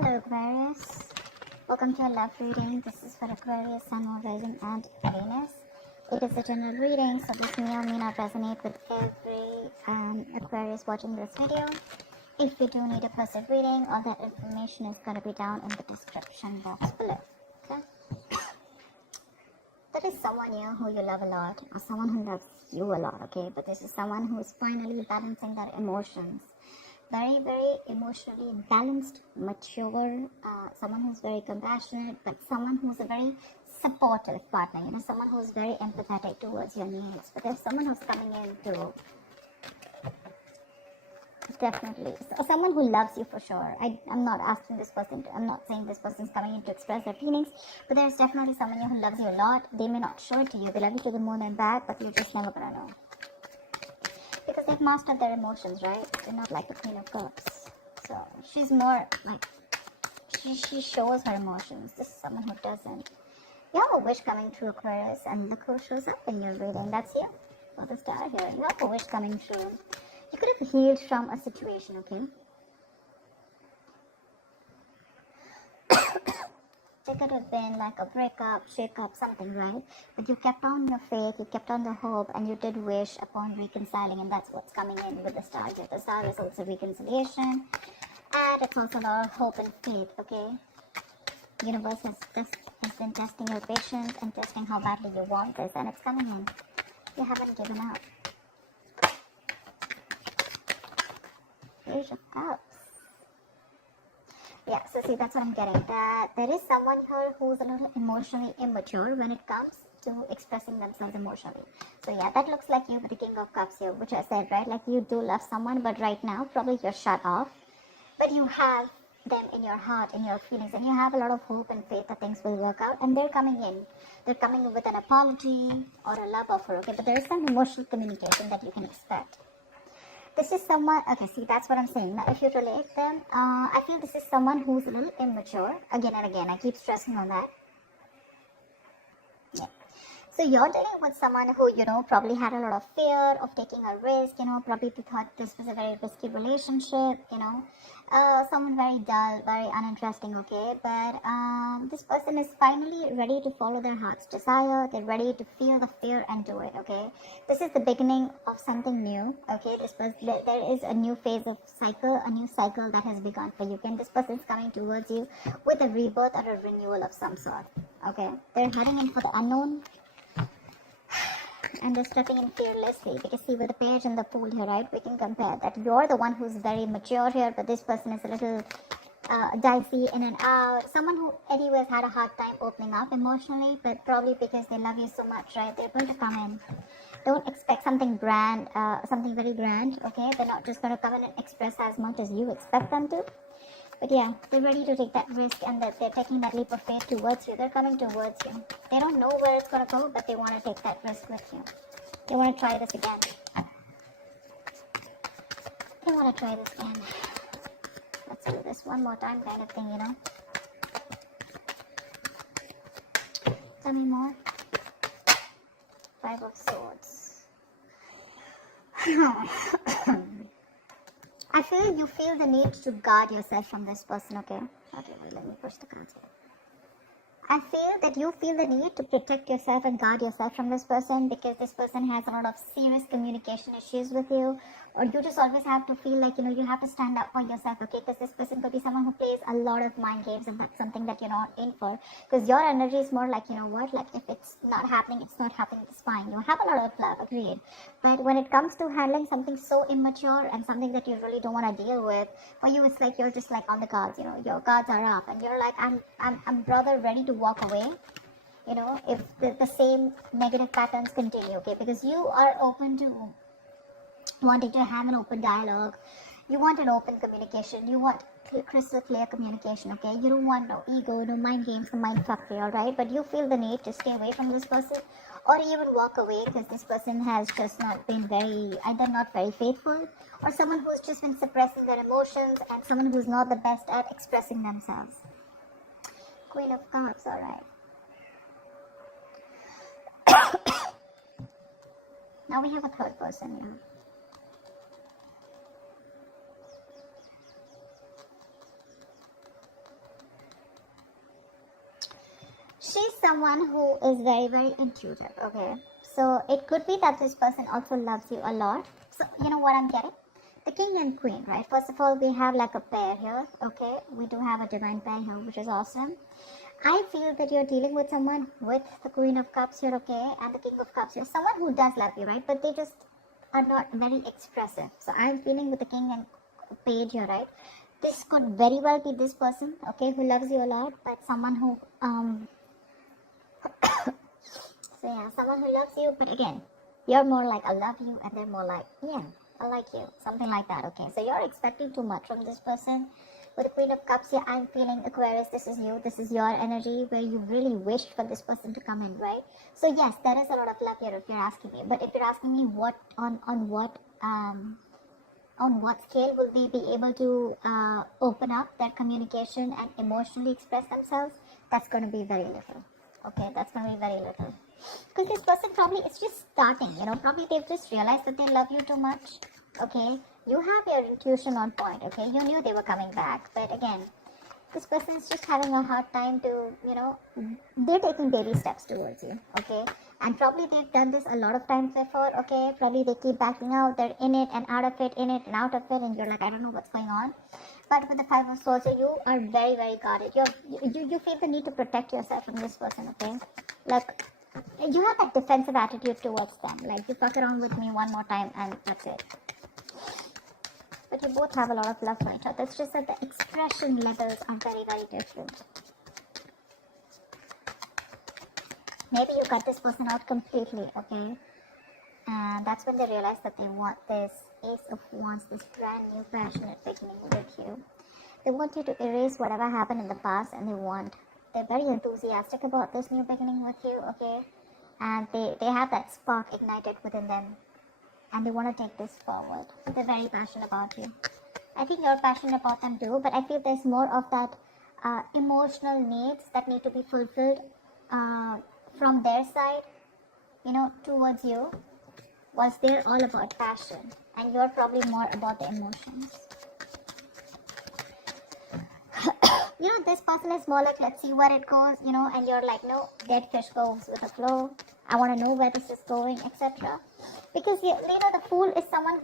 Hello Aquarius, welcome to your love reading. This is for Aquarius, Sun, Moon, Rising and Venus. It is a general reading, so this may or may not resonate with every Aquarius watching this video. If you do need a personal reading, all that information is going to be down in the description box below. Okay? There is someone here who you love a lot, or someone who loves you a lot, okay? But this is someone who is finally balancing their emotions. Very, very emotionally balanced, mature, someone who's very compassionate, but someone who's a very supportive partner, someone who's very empathetic towards your needs. But there's someone who's coming in to definitely, someone who loves you for sure. I'm not asking this person, I'm not saying this person's coming in to express their feelings, but there's definitely someone here who loves you a lot. They may not show it to you, they love you to the moon and back, but you're just never gonna know. Because they've mastered their emotions, right? They're not like the Queen of Cups. So she's more like, she shows her emotions. This is someone who doesn't. You have a wish coming true, Aquarius, and look who shows up in your reading. That's you. For the star here. You have a wish coming true. You could have healed from a situation, okay? It could have been like a breakup, shake-up, something, right? But you kept on your faith, you kept on the hope, and you did wish upon reconciling, and that's what's coming in with the star here. The star is also reconciliation, and it's also a lot of hope and faith, okay? Universe has been testing your patience and testing how badly you want this, and it's coming in. You haven't given up. Page of Cups. Yeah, so see, that's what I'm getting. That there is someone here who's a little emotionally immature when it comes to expressing themselves emotionally. So yeah, that looks like you with the King of Cups here, which I said, right? Like you do love someone, but right now, probably you're shut off. But you have them in your heart, in your feelings, and you have a lot of hope and faith that things will work out. And they're coming in. They're coming in with an apology or a love offer, okay? But there is some emotional communication that you can expect. This is someone, okay, see, that's what I'm saying. Now, if you relate them, I feel this is someone who's a little immature. Again and again, I keep stressing on that. Yeah. So you're dealing with someone who, probably had a lot of fear of taking a risk, probably thought this was a very risky relationship, someone very dull, very uninteresting, okay? But this person is finally ready to follow their heart's desire. They're ready to feel the fear and do it, okay? This is the beginning of something new, okay? There is a new phase of cycle, a new cycle that has begun for you. And this person is coming towards you with a rebirth or a renewal of some sort, okay? They're heading in for the unknown. And they're stepping in fearlessly, because see, with the page and the fool here, right, we can compare that you're the one who's very mature here, but this person is a little dicey in and out. Someone who anyways had a hard time opening up emotionally, but probably because they love you so much, right, they're going to come in. Don't expect something grand, something very grand, okay? They're not just going to come in and express as much as you expect them to. But yeah, they're ready to take that risk, and that they're taking that leap of faith towards you. They're coming towards you. They don't know where it's going to go, but they want to take that risk with you. They want to try this again. They want to try this again. Let's do this one more time kind of thing, Tell me more. 5 of Swords. I feel you feel the need to guard yourself from this person, okay? Okay, wait, let me push the cards here. I feel that you feel the need to protect yourself and guard yourself from this person, because this person has a lot of serious communication issues with you, or you just always have to feel like, you have to stand up for yourself, okay? Because this person could be someone who plays a lot of mind games, and that's something that you're not in for, because your energy is more like, like if it's not happening, it's not happening, it's fine. You have a lot of love, agreed. But when it comes to handling something so immature and something that you really don't want to deal with, for you, it's like you're just like on the guards, your guards are up, and you're like, I'm rather ready to walk away, if the same negative patterns continue, okay? Because you are open to wanting to have an open dialogue. You want an open communication. You want crystal clear communication, okay? You don't want no ego, no mind games, no mind fuckery, alright? But you feel the need to stay away from this person, or even walk away, because this person has just not been either not very faithful, or someone who's just been suppressing their emotions, and someone who's not the best at expressing themselves. Queen of Cups, alright. Now we have a third person here. She's someone who is very, very intuitive, okay? So it could be that this person also loves you a lot. So you know what I'm getting? The king and queen, right? First of all, we have like a pair here, okay? We do have a divine pair here, which is awesome. I feel that you're dealing with someone with the queen of cups here, okay? And the king of cups here. Someone who does love you, right? But they just are not very expressive. So I'm feeling with the king and page here, right? This could very well be this person, okay, who loves you a lot, but someone who so yeah, someone who loves you, but again, you're more like I love you, and they're more like, yeah, I like you, something like that, okay? So you're expecting too much from this person. With the Queen of Cups, yeah, I'm feeling Aquarius, this is you, this is your energy where you really wished for this person to come in, right? So yes, there is a lot of love here if you're asking me, but if you're asking me what on what scale will they be able to open up their communication and emotionally express themselves, that's going to be very little, okay? That's going to be very little. Because this person probably is just starting, you know, probably they've just realized that they love you too much, okay? You have your intuition on point, okay? You knew they were coming back, but again, this person is just having a hard time to, you know, they're taking baby steps towards you, okay? And probably they've done this a lot of times before, okay? Probably they keep backing out, they're in it and out of it, in it and out of it, and you're like, I don't know what's going on. But with the Five of Swords, you are very, very guarded. You feel the need to protect yourself from this person, okay? Like, you have that defensive attitude towards them. Like, you fuck around with me one more time and that's it. But you both have a lot of love for each other. It's just that the expression levels are very, very different. Maybe you cut this person out completely, okay? And that's when they realize that they want this Ace of Wands, this brand new passionate beginning with you. They want you to erase whatever happened in the past, and they're very enthusiastic about this new beginning with you, okay? And they have that spark ignited within them, and they want to take this forward. They're very passionate about you. I think you're passionate about them too, but I feel there's more of that emotional needs that need to be fulfilled from their side, you know, towards you, whilst they're all about passion, and you're probably more about the emotions. You know, this person is more like, let's see where it goes, you know, and you're like, no, dead fish goes with the flow. I want to know where this is going, etc. Because you know, the fool is someone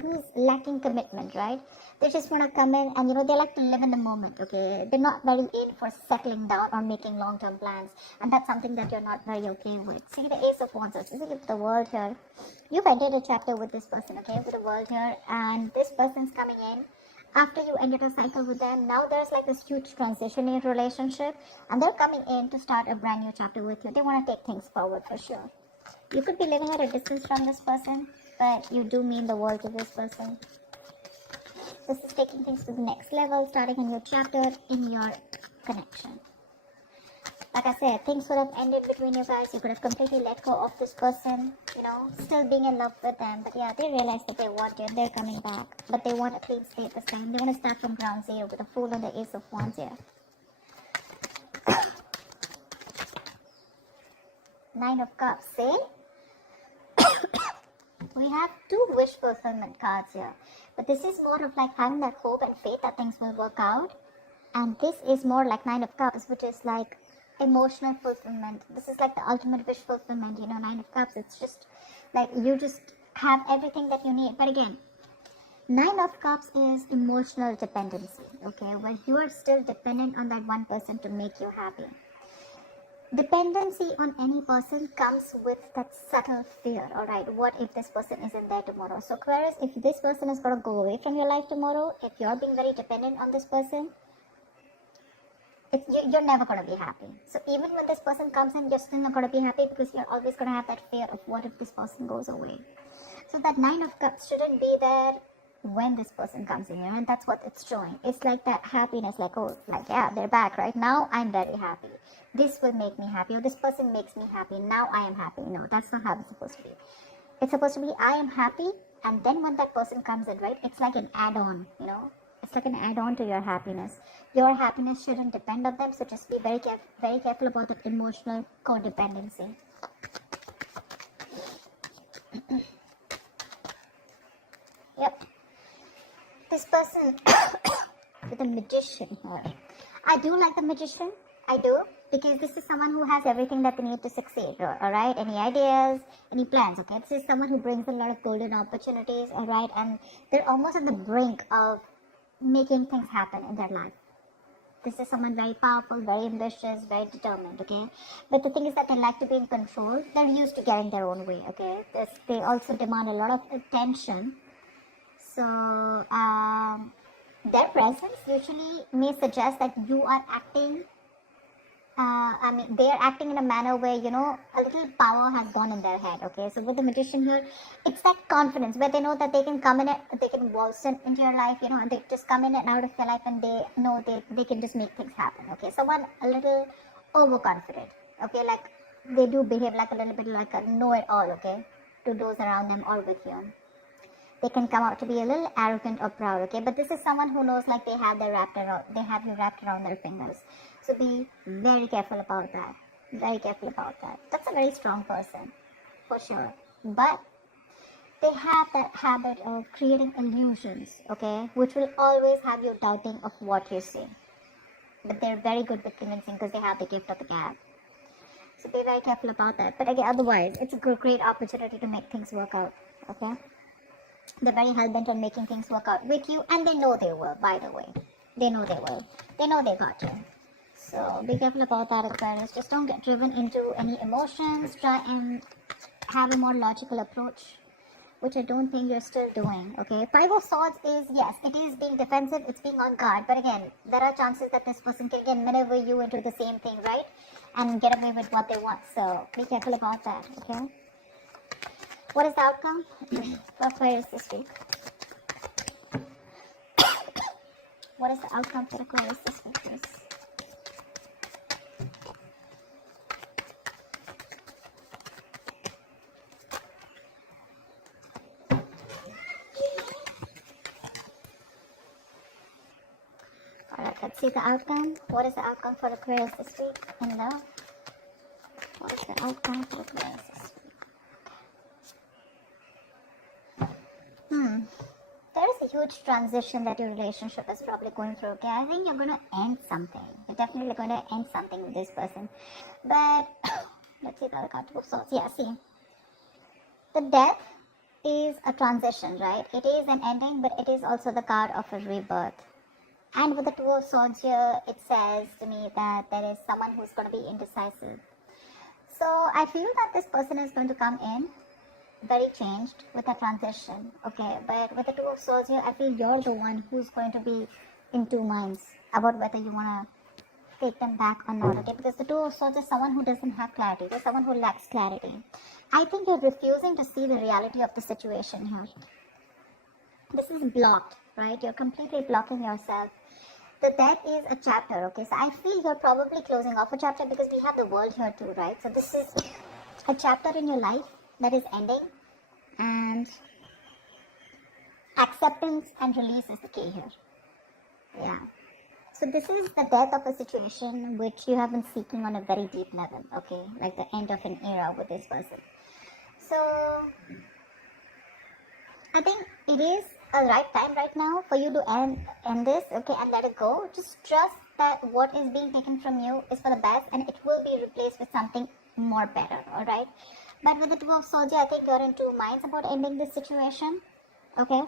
who's lacking commitment, right? They just want to come in and, you know, they like to live in the moment, okay? They're not very in for settling down or making long-term plans, and that's something that you're not very okay with. See the Ace of Wands, see the world here. You've ended a chapter with this person, okay, with the world here, and this person's coming in. After you ended a cycle with them, now there's like this huge transition in your relationship, and they're coming in to start a brand new chapter with you. They want to take things forward for sure. You could be living at a distance from this person, but you do mean the world to this person. This is taking things to the next level, starting a new chapter in your connection. Like I said, things would have ended between you guys. You could have completely let go of this person, you know, still being in love with them. But yeah, they realize that they want you and they're coming back. But they want a clean slate this time. They want to start from ground zero with the Fool and the Ace of Wands here. Nine of Cups, see? We have two wish fulfillment cards here. But this is more of like having that hope and faith that things will work out. And this is more like Nine of Cups, which is like emotional fulfillment. This is like the ultimate wish fulfillment, you know, Nine of Cups. It's just like you just have everything that you need. But again, Nine of Cups is emotional dependency, okay, where you are still dependent on that one person to make you happy. Dependency on any person comes with that subtle fear, alright? What if this person isn't there tomorrow? So Aquarius, if this person is going to go away from your life tomorrow, if you're being very dependent on this person, you're never going to be happy. So even when this person comes in, you're still not going to be happy because you're always going to have that fear of what if this person goes away. So that Nine of Cups shouldn't be there when this person comes in, you know, and that's what it's showing. It's like that happiness, like, oh, like, yeah, they're back right now. I'm very happy. This will make me happy, or this person makes me happy. Now I am happy. No, that's not how it's supposed to be. It's supposed to be, I am happy, and then when that person comes in, right, it's like an add-on, you know. It's like an add-on to your happiness. Your happiness shouldn't depend on them, so just be very careful about that emotional codependency. Yep. This person with a Magician here. I do like the Magician. I do, because this is someone who has everything that they need to succeed, alright? Any ideas, any plans, okay? This is someone who brings a lot of golden opportunities, alright? And they're almost at the brink of making things happen in their life. This is someone very powerful, very ambitious, very determined, okay? But the thing is that they like to be in control. They're used to getting their own way, okay? They also demand a lot of attention. So, their presence usually may suggest that you are acting, they're acting in a manner where, a little power has gone in their head, okay? So with the magician here, it's that confidence where they know that they can come in, they can waltz into your life, and they just come in and out of your life, and they know they can just make things happen, okay? Someone a little overconfident, okay? Like, they do behave like a little bit like a know-it-all, okay? To those around them or with you. They can come out to be a little arrogant or proud, okay? But this is someone who knows like they have you wrapped around their fingers. So be very careful about that. Very careful about that. That's a very strong person, for sure. But they have that habit of creating illusions, okay? Which will always have you doubting of what you see. But they're very good with convincing because they have the gift of the gab. So be very careful about that. But again, otherwise, it's a great opportunity to make things work out, okay? They're very hell-bent on making things work out with you, and they know they will, by the way. They know they will. They know they got you. So be careful about that, Aquarius. Just don't get driven into any emotions. Try and have a more logical approach, which I don't think you're still doing, okay? Five of Swords is, yes, it is being defensive, it's being on guard. But again, there are chances that this person can again maneuver you into the same thing, right? And get away with what they want. So be careful about that, okay? What is the outcome for Aquarius this week? What is the outcome for Aquarius this week, please? Alright, let's see the outcome. What is the outcome for Aquarius this week in love? What is the outcome for Aquarius this week? There is a huge transition that your relationship is probably going through, okay? I think you're going to end something. You're definitely going to end something with this person. But, let's see the other card, Two of Swords. Yeah, see. The death is a transition, right? It is an ending, but it is also the card of a rebirth. And with the Two of Swords here, it says to me that there is someone who's going to be indecisive. So, I feel that this person is going to come in very changed with a transition, okay? But with the Two of Swords here, I feel you're the one who's going to be in two minds about whether you want to take them back or not, okay? Because the Two of Swords is someone who doesn't have clarity. They're someone who lacks clarity. I think you're refusing to see the reality of the situation here. This is blocked, right? You're completely blocking yourself. The death is a chapter, okay? So I feel you're probably closing off a chapter because we have the world here too, right? So this is a chapter in your life that is ending, and acceptance and release is the key here. Yeah. So this is the death of a situation which you have been seeking on a very deep level, okay? Like the end of an era with this person. So I think it is a right time right now for you to end this, okay, and let it go. Just trust that what is being taken from you is for the best, and it will be replaced with something more better, alright? But with the Two of Swords, I think you're in two minds about ending this situation, okay?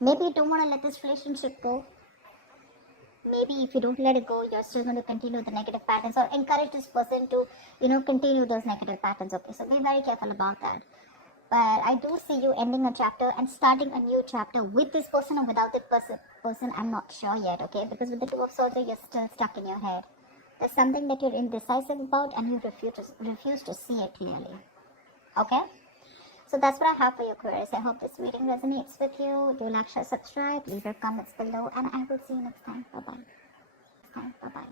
Maybe you don't want to let this relationship go. Maybe if you don't let it go, you're still going to continue the negative patterns or encourage this person to, continue those negative patterns, okay? So be very careful about that. But I do see you ending a chapter and starting a new chapter with this person or without this person. I'm not sure yet, okay? Because with the Two of Swords, you're still stuck in your head. There's something that you're indecisive about and you refuse to see it clearly. Okay? So that's what I have for you, Aquarius. I hope this reading resonates with you. Do like, share, subscribe, leave your comments below, and I will see you next time. Bye-bye.